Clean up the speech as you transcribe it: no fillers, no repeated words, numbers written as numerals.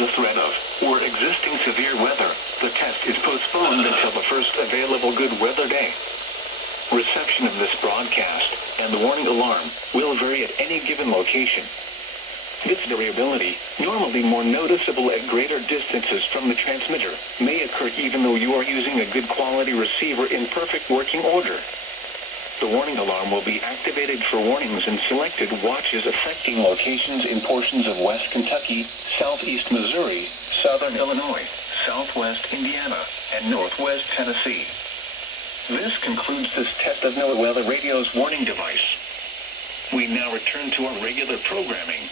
a threat of, or existing severe weather, the test is postponed until the first available good weather day. Reception of this broadcast, and the warning alarm, will vary at any given location. This variability, normally more noticeable at greater distances from the transmitter, may occur even though you are using a good quality receiver in perfect working order. The warning alarm will be activated for warnings in selected watches affecting locations in portions of West Kentucky, Southeast Missouri, Southern Illinois, Southwest Indiana, and Northwest Tennessee. This concludes this test of NOAA Weather Radio's warning device. We now return to our regular programming.